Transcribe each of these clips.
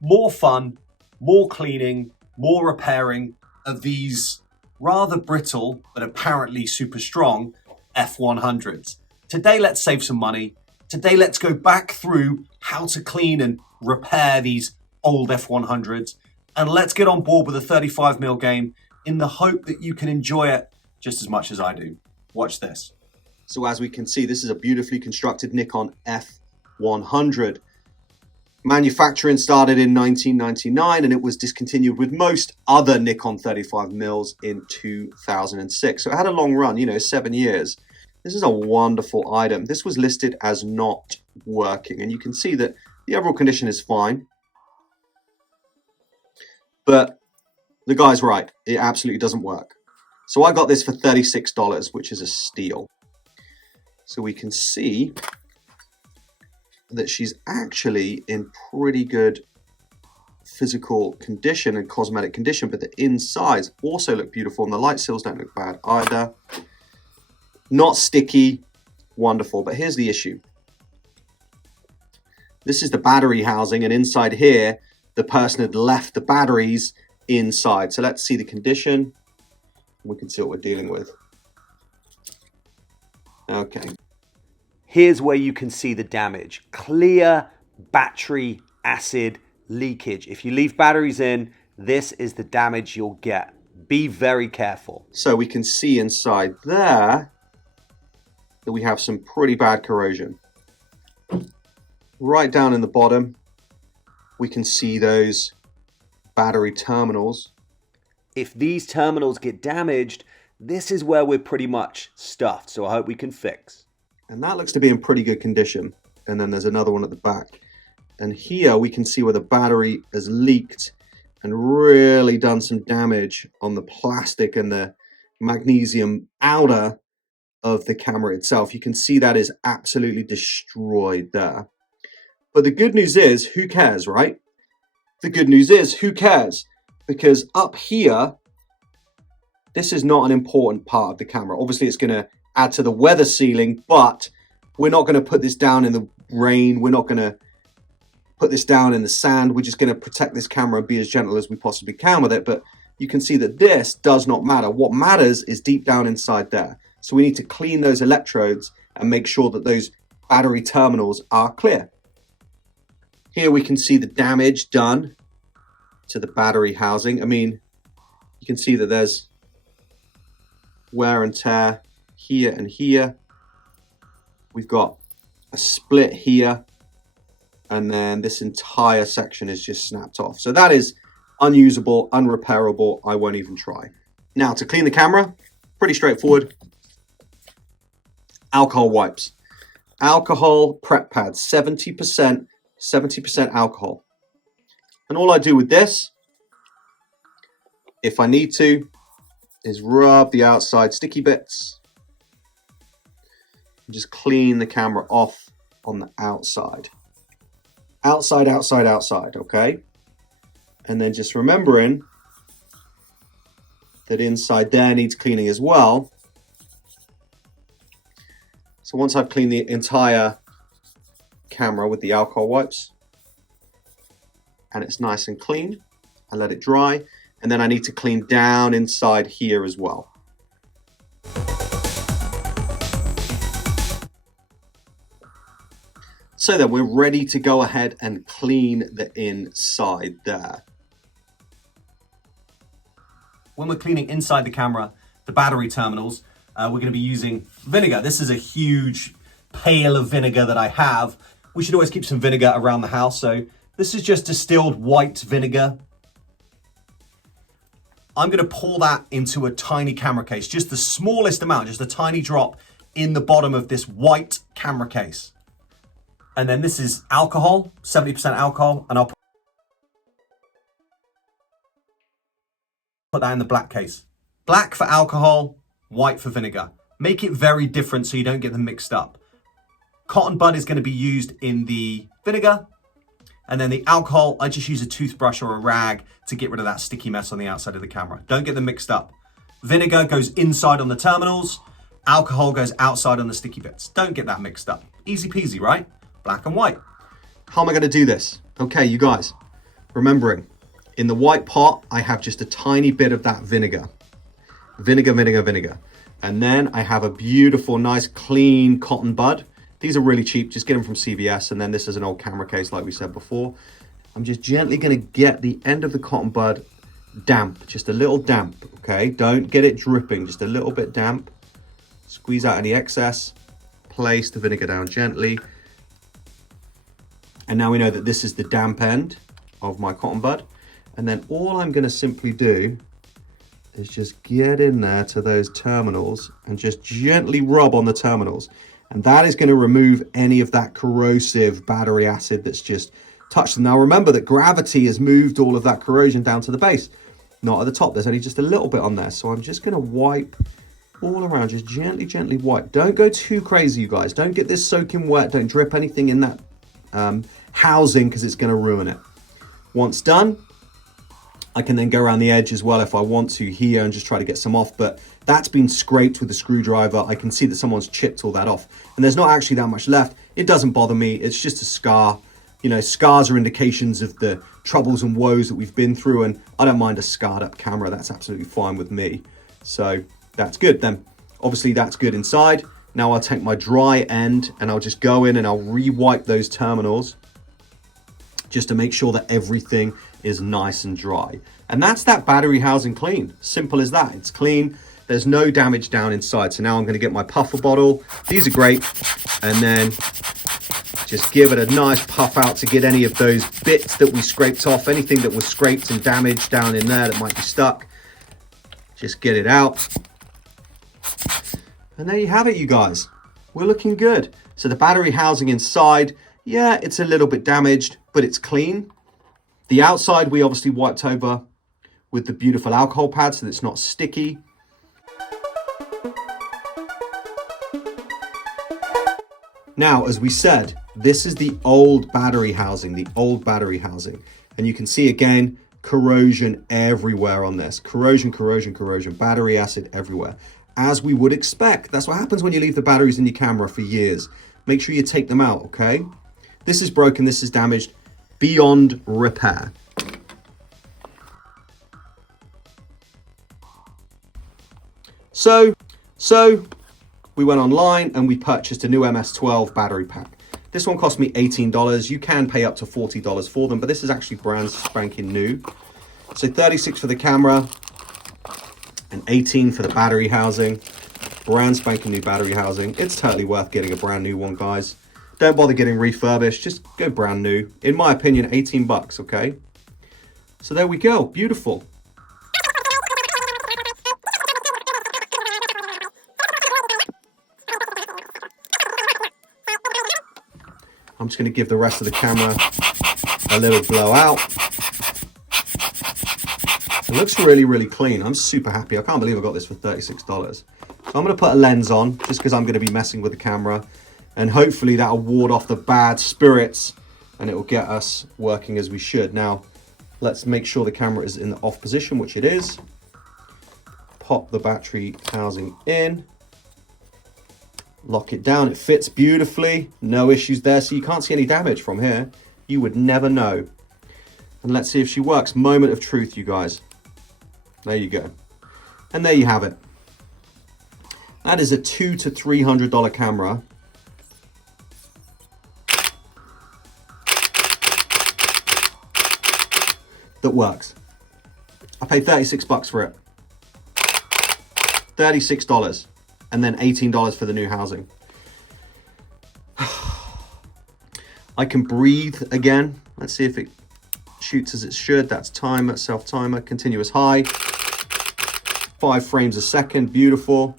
More fun, more cleaning, more repairing of these rather brittle, but apparently super strong F100s. Today, let's save some money. Today, let's go back through how to clean and repair these old F100s. And let's get on board with a 35mm game in the hope that you can enjoy it just as much as I do. Watch this. So as we can see, this is a beautifully constructed Nikon F100. Manufacturing started in 1999 and it was discontinued with most other Nikon 35mm in 2006. So it had a long run, 7 years. This is a wonderful item. This was listed as not working and you can see that the overall condition is fine. But the guy's right, it absolutely doesn't work. So I got this for $36, which is a steal. So we can see that she's actually in pretty good physical condition and cosmetic condition, but the insides also look beautiful and the light seals don't look bad either. Not sticky, wonderful, but here's the issue. This is the battery housing and inside here, the person had left the batteries inside. So let's see the condition. We can see what we're dealing with. Okay. Here's where you can see the damage. Clear battery acid leakage. If you leave batteries in, this is the damage you'll get. Be very careful. So we can see inside there that we have some pretty bad corrosion. Right down in the bottom, we can see those battery terminals. If these terminals get damaged, this is where we're pretty much stuffed. So I hope we can fix. And that looks to be in pretty good condition. And then there's another one at the back. And here we can see where the battery has leaked and really done some damage on the plastic and the magnesium outer of the camera itself. You can see that is absolutely destroyed there. But the good news is, who cares, right? The good news is, who cares? Because up here, this is not an important part of the camera. Obviously, it's going to add to the weather sealing, but we're not going to put this down in the rain. We're not going to put this down in the sand. We're just going to protect this camera and be as gentle as we possibly can with it. But you can see that this does not matter. What matters is deep down inside there. So we need to clean those electrodes and make sure that those battery terminals are clear. Here we can see the damage done to the battery housing. I mean, you can see that there's wear and tear here and here. We've got a split here, and then this entire section is just snapped off. So that is unusable, unrepairable. I won't even try. Now to clean the camera, pretty straightforward. Alcohol wipes. Alcohol prep pads, 70% alcohol. And all I do with this, if I need to, is rub the outside sticky bits. Just clean the camera off on the outside. Outside, outside, outside, okay? And then just remembering that inside there needs cleaning as well. So once I've cleaned the entire camera with the alcohol wipes, and it's nice and clean, I let it dry, and then I need to clean down inside here as well. So that we're ready to go ahead and clean the inside there. When we're cleaning inside the camera, the battery terminals, we're going to be using vinegar. This is a huge pail of vinegar that I have. We should always keep some vinegar around the house. So this is just distilled white vinegar. I'm going to pour that into a tiny camera case, just the smallest amount, just a tiny drop in the bottom of this white camera case. And then this is alcohol, 70% alcohol, and I'll put that in the black case. Black for alcohol, white for vinegar. Make it very different so you don't get them mixed up. Cotton bud is going to be used in the vinegar, And then the alcohol, I just use a toothbrush or a rag to get rid of that sticky mess on the outside of the camera. Don't get them mixed up. Vinegar goes inside on the terminals. Alcohol goes outside on the sticky bits. Don't get that mixed up. Easy peasy, right? Black and white. How am I going to do this? Okay, you guys, remembering, in the white pot, I have just a tiny bit of that vinegar. Vinegar. And then I have a beautiful, nice, clean cotton bud. These are really cheap. Just get them from CVS. And then this is an old camera case, like we said before. I'm just gently going to get the end of the cotton bud damp, just a little damp, okay? Don't get it dripping, just a little bit damp. Squeeze out any excess. Place the vinegar down gently. And now we know that this is the damp end of my cotton bud. And then all I'm going to simply do is just get in there to those terminals and just gently rub on the terminals. And that is going to remove any of that corrosive battery acid that's just touched them. Now remember that gravity has moved all of that corrosion down to the base, not at the top. There's only just a little bit on there. So I'm just going to wipe all around, just gently wipe. Don't go too crazy, you guys. Don't get this soaking wet. Don't drip anything in that housing because it's going to ruin it. Once done, I can then go around the edge as well if I want to here and just try to get some off, but that's been scraped with the screwdriver. I can see that someone's chipped all that off and there's not actually that much left. It doesn't bother me. It's just a scar. You know, scars are indications of the troubles and woes that we've been through, and I don't mind a scarred up camera. That's absolutely fine with me. So that's good then. Obviously that's good inside. Now I'll take my dry end and I'll just go in and I'll re-wipe those terminals just to make sure that everything is nice and dry. And that's that battery housing clean. Simple as that. It's clean. There's no damage down inside. So now I'm going to get my puffer bottle. These are great. And then just give it a nice puff out to get any of those bits that we scraped off, anything that was scraped and damaged down in there that might be stuck. Just get it out. And there you have it, you guys. We're looking good. So the battery housing inside, yeah, it's a little bit damaged, but it's clean. The outside we obviously wiped over with the beautiful alcohol pad so that it's not sticky. Now, as we said, this is the old battery housing, And you can see again, corrosion everywhere on this. Corrosion, battery acid everywhere. As we would expect. That's what happens when you leave the batteries in your camera for years. Make sure you take them out, okay? This is broken, this is damaged beyond repair. So we went online and we purchased a new MS12 battery pack. This one cost me $18. You can pay up to $40 for them, but this is actually brand spanking new. So 36 for the camera and 18 for the battery housing. Brand spanking new battery housing. It's totally worth getting a brand new one, guys. Don't bother getting refurbished, just go brand new. In my opinion, 18 bucks, okay? So there we go, beautiful. I'm just gonna give the rest of the camera a little blowout. It looks really clean. I'm super happy. I can't believe I got this for $36. So I'm gonna put a lens on just because I'm gonna be messing with the camera. And hopefully that'll ward off the bad spirits and it will get us working as we should. Now, let's make sure the camera is in the off position, which it is. Pop the battery housing in. Lock it down. It fits beautifully. No issues there. So you can't see any damage from here. You would never know. And let's see if she works. Moment of truth, you guys. There you go. And there you have it. That is a $200 to $300 camera. That works. I paid 36 bucks for it. $36 and then $18 for the new housing. I can breathe again. Let's see if it shoots as it should. That's timer, self timer, continuous high. 5 frames a second, beautiful.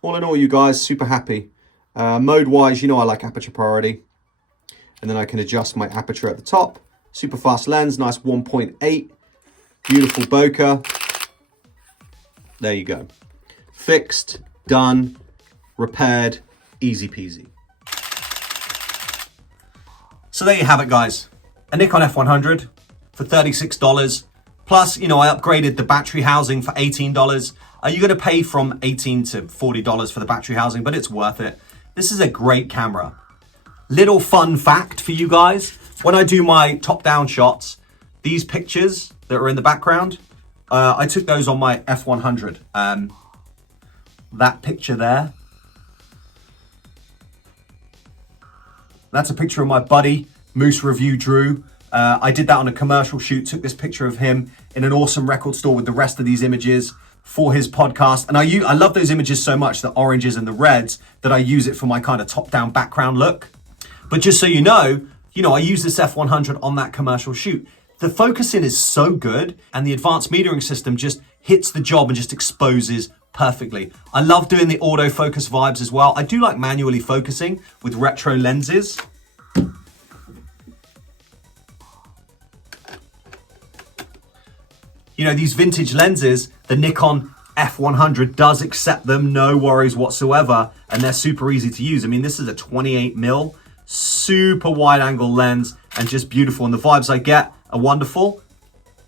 All in all, you guys, super happy. Mode wise, you know I like aperture priority. And then I can adjust my aperture at the top. Super fast lens, nice 1.8. Beautiful bokeh. There you go. Fixed, done, repaired, easy peasy. So there you have it, guys. A Nikon F100 for $36. Plus, you know, I upgraded the battery housing for $18. You're going to pay from $18 to $40 for the battery housing, but it's worth it. This is a great camera. Little fun fact for you guys. When I do my top-down shots, these pictures that are in the background, I took those on my F100. That picture there, that's a picture of my buddy, Moose Review Drew. I did that on a commercial shoot, took this picture of him in an awesome record store with the rest of these images for his podcast. And I love those images so much, the oranges and the reds, that I use it for my kind of top-down background look. But just so you know, I use this F100 on that commercial shoot. The focusing is so good, and the advanced metering system just hits the job and just exposes perfectly. I love doing the autofocus vibes as well. I do like manually focusing with retro lenses. You know, these vintage lenses, the Nikon F100 does accept them, no worries whatsoever, and they're super easy to use. I mean, this is a 28mm, super wide angle lens, and just beautiful, and the vibes I get are wonderful.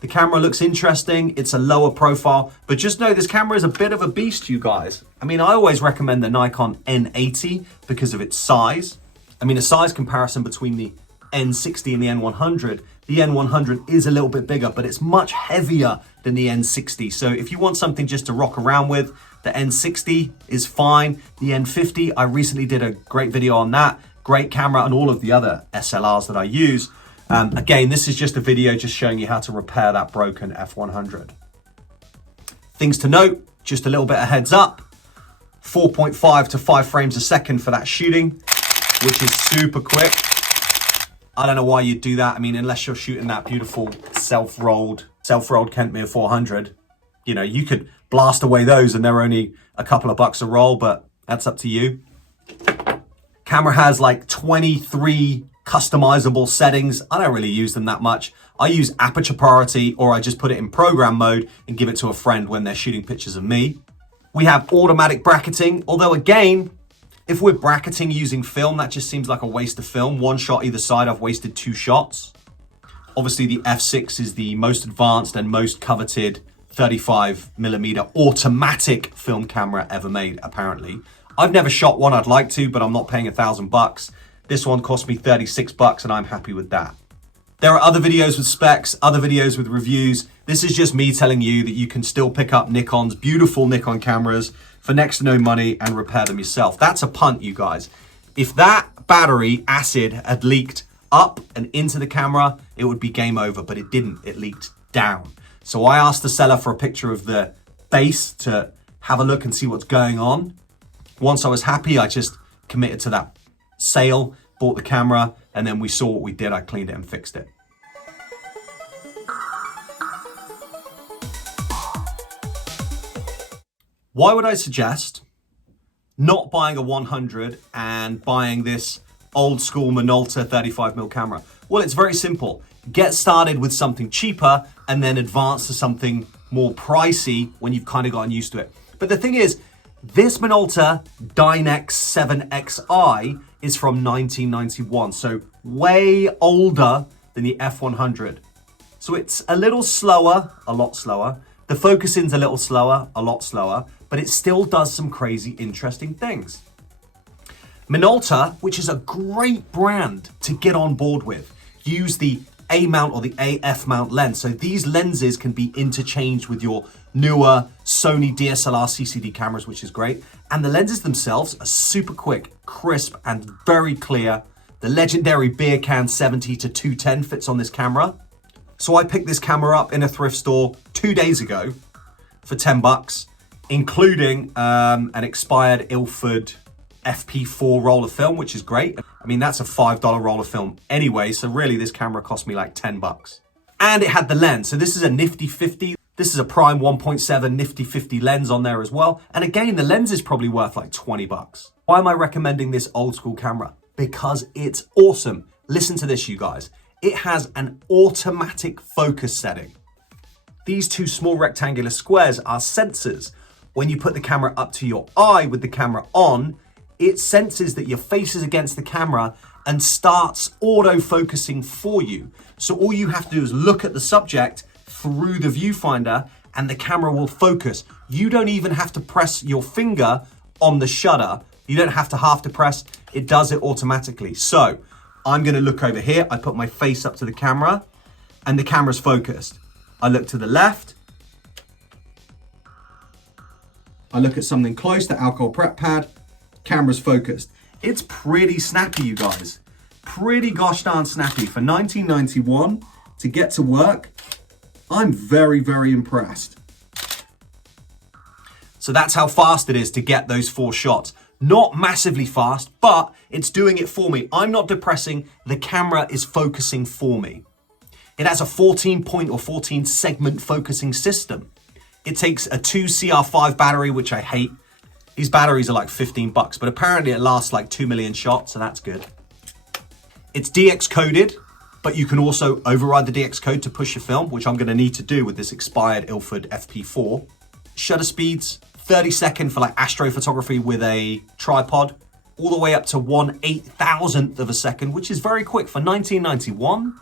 The camera looks interesting, it's a lower profile, but just know this camera is a bit of a beast, you guys. I mean, I always recommend the Nikon N80 because of its size. I mean, a size comparison between the N60 and the N100, the N100 is a little bit bigger, but it's much heavier than the N60. So if you want something just to rock around with, the N60 is fine. The N50, I recently did a great video on that. Great camera, and all of the other SLRs that I use. Again, this is just a video just showing you how to repair that broken F100. Things to note, just a little bit of heads up, 4.5 to 5 frames a second for that shooting, which is super quick. I don't know why you'd do that. I mean, unless you're shooting that beautiful self-rolled Kentmere 400, you know, you could blast away those and they're only a couple of bucks a roll, but that's up to you. Camera has like 23 customizable settings. I don't really use them that much. I use aperture priority, or I just put it in program mode and give it to a friend when they're shooting pictures of me. We have automatic bracketing, although again, if we're bracketing using film, that just seems like a waste of film. One shot either side, I've wasted 2 shots. Obviously the F6 is the most advanced and most coveted 35mm automatic film camera ever made, apparently. I've never shot one, I'd like to, but I'm not paying $1,000. This one cost me $36 and I'm happy with that. There are other videos with specs, other videos with reviews. This is just me telling you that you can still pick up Nikon's beautiful Nikon cameras for next to no money and repair them yourself. That's a punt, you guys. If that battery acid had leaked up and into the camera, it would be game over, but it didn't. It leaked down. So I asked the seller for a picture of the base to have a look and see what's going on. Once I was happy, I just committed to that sale, bought the camera, and then we saw what we did. I cleaned it and fixed it. Why would I suggest not buying a 100 and buying this old school Minolta 35mm camera? Well, it's very simple. Get started with something cheaper and then advance to something more pricey when you've kind of gotten used to it. But the thing is, this Minolta Dynex 7XI is from 1991, so way older than the F100. So it's a little slower, a lot slower. The focusing's a little slower, a lot slower, but it still does some crazy, interesting things. Minolta, which is a great brand to get on board with, use the A mount or the AF mount lens. So these lenses can be interchanged with your newer Sony DSLR CCD cameras, which is great. And the lenses themselves are super quick, crisp, and very clear. The legendary beer can 70 to 210 fits on this camera. So I picked this camera up in a thrift store 2 days ago for $10, including an expired Ilford FP4 roll of film, which is great. I mean, that's a $5 roll of film anyway, so really this camera cost me like $10. And it had the lens. So this is a nifty 50. This is a prime 1.7 nifty 50 lens on there as well. And again, the lens is probably worth like $20. Why am I recommending this old school camera? Because it's awesome. Listen to this, you guys. It has an automatic focus setting. These 2 small rectangular squares are sensors. When you put the camera up to your eye with the camera on, it senses that your face is against the camera and starts auto-focusing for you. So all you have to do is look at the subject through the viewfinder and the camera will focus. You don't even have to press your finger on the shutter. You don't have to press, it does it automatically. So I'm gonna look over here. I put my face up to the camera and the camera's focused. I look to the left. I look at something close, the alcohol prep pad, camera's focused. It's pretty snappy, you guys. Pretty gosh darn snappy. For 1991 to get to work, I'm very, very impressed. So that's how fast it is to get those 4 shots. Not massively fast, but it's doing it for me. I'm not depressing, the camera is focusing for me. It has a 14-point or 14 segment focusing system. It takes a 2 CR5 battery, which I hate. These batteries are like $15, but apparently it lasts like 2 million shots, so that's good. It's DX coded, but you can also override the DX code to push your film, which I'm gonna need to do with this expired Ilford FP4. Shutter speeds, 30-second for like astrophotography with a tripod, all the way up to 1/8,000th of a second, which is very quick for 1991.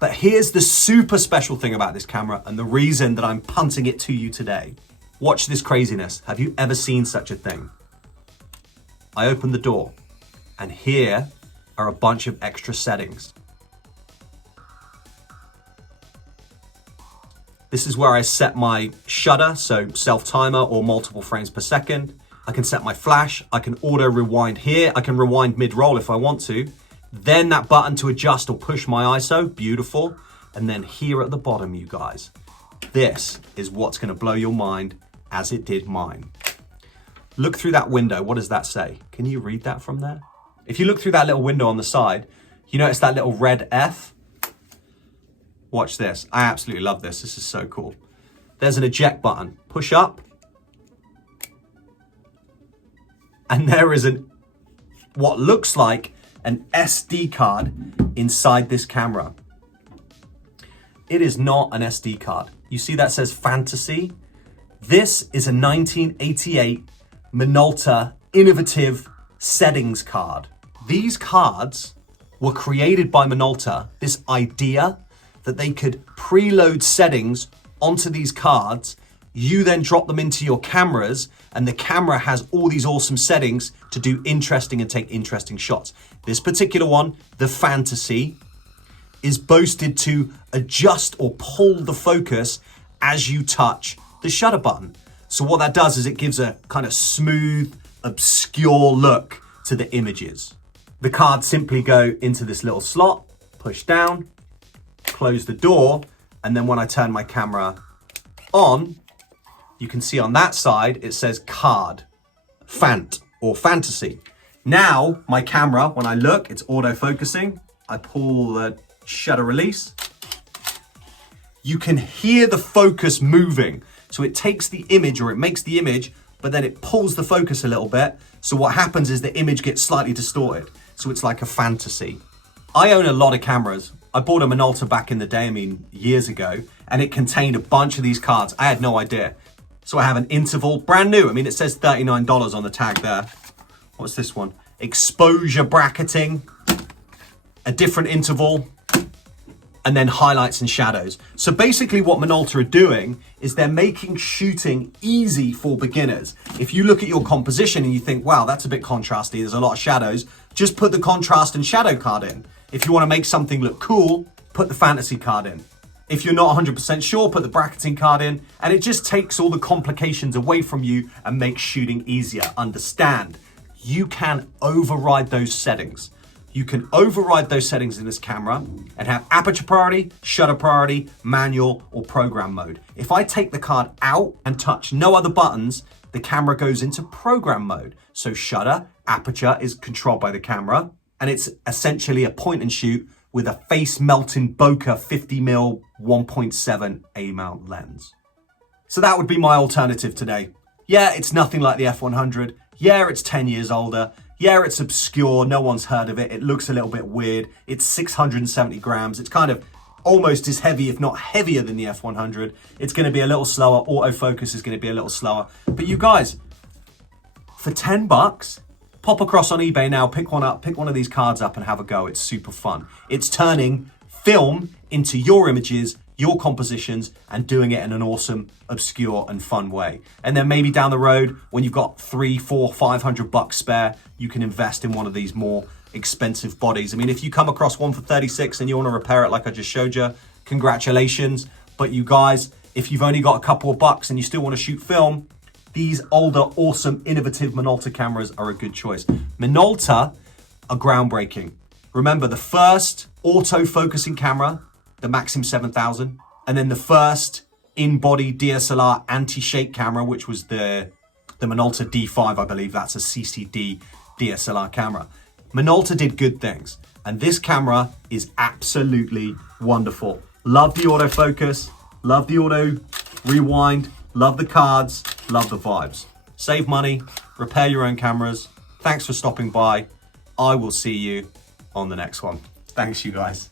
But here's the super special thing about this camera and the reason that I'm punting it to you today. Watch this craziness. Have you ever seen such a thing? I open the door and here are a bunch of extra settings. This is where I set my shutter, so self-timer or multiple frames per second. I can set my flash, I can auto rewind here, I can rewind mid-roll if I want to. Then that button to adjust or push my ISO, beautiful. And then here at the bottom, you guys, this is what's gonna blow your mind as it did mine. Look through that window, what does that say? Can you read that from there? If you look through that little window on the side, you notice that little red F? Watch this, I absolutely love this, this is so cool. There's an eject button, push up. And there is what looks like an SD card inside this camera. It is not an SD card. You see that says Fantasy? This is a 1988 Minolta innovative settings card. These cards were created by Minolta, this idea that they could preload settings onto these cards. You then drop them into your cameras and the camera has all these awesome settings to do interesting and take interesting shots. This particular one, the Fantasy, is boasted to adjust or pull the focus as you touch the shutter button. So what that does is it gives a kind of smooth, obscure look to the images. The cards simply go into this little slot, push down, close the door, and then when I turn my camera on, you can see on that side, it says card, Fant or Fantasy. Now my camera, when I look, it's auto-focusing. I pull the shutter release. You can hear the focus moving. So it takes the image or it makes the image, but then it pulls the focus a little bit. So what happens is the image gets slightly distorted. So it's like a Fantasy. I own a lot of cameras. I bought a Minolta back in the day, years ago, and it contained a bunch of these cards. I had no idea. So I have an interval, brand new. It says $39 on the tag there. What's this one? Exposure bracketing, a different interval, and then highlights and shadows. So basically what Minolta are doing is they're making shooting easy for beginners. If you look at your composition and you think, wow, that's a bit contrasty, there's a lot of shadows, just put the contrast and shadow card in. If you want to make something look cool, put the Fantasy card in. If you're not 100% sure, put the bracketing card in, and it just takes all the complications away from you and makes shooting easier. Understand, you can override those settings. You can override those settings in this camera and have aperture priority, shutter priority, manual, or program mode. If I take the card out and touch no other buttons, the camera goes into program mode. So shutter, aperture is controlled by the camera, and it's essentially a point and shoot with a face melting bokeh 50mm 1.7 A mount lens. So that would be my alternative today. Yeah, it's nothing like the F100. Yeah, it's 10 years older. Yeah, it's obscure, no one's heard of it. It looks a little bit weird. It's 670 grams. It's kind of almost as heavy, if not heavier than the F100. It's gonna be a little slower. Autofocus is gonna be a little slower. But you guys, for 10 bucks, pop across on eBay now, pick one up, pick one of these cards up and have a go. It's super fun. It's turning film into your images, your compositions, and doing it in an awesome, obscure and fun way. And then maybe down the road, when you've got $300, $400, $500 spare, you can invest in one of these more expensive bodies. I mean, if you come across one for 36 and you want to repair it like I just showed you, congratulations. But you guys, if you've only got a couple of bucks and you still want to shoot film, these older, awesome, innovative Minolta cameras are a good choice. Minolta are groundbreaking. Remember, the first auto-focusing camera, the Maxxum 7000, and then the first in-body DSLR anti-shake camera, which was the Minolta D5, I believe. That's a CCD DSLR camera. Minolta did good things, and this camera is absolutely wonderful. Love the autofocus, love the auto rewind, love the cards, love the vibes. Save money, repair your own cameras. Thanks for stopping by. I will see you on the next one. Thanks, you guys.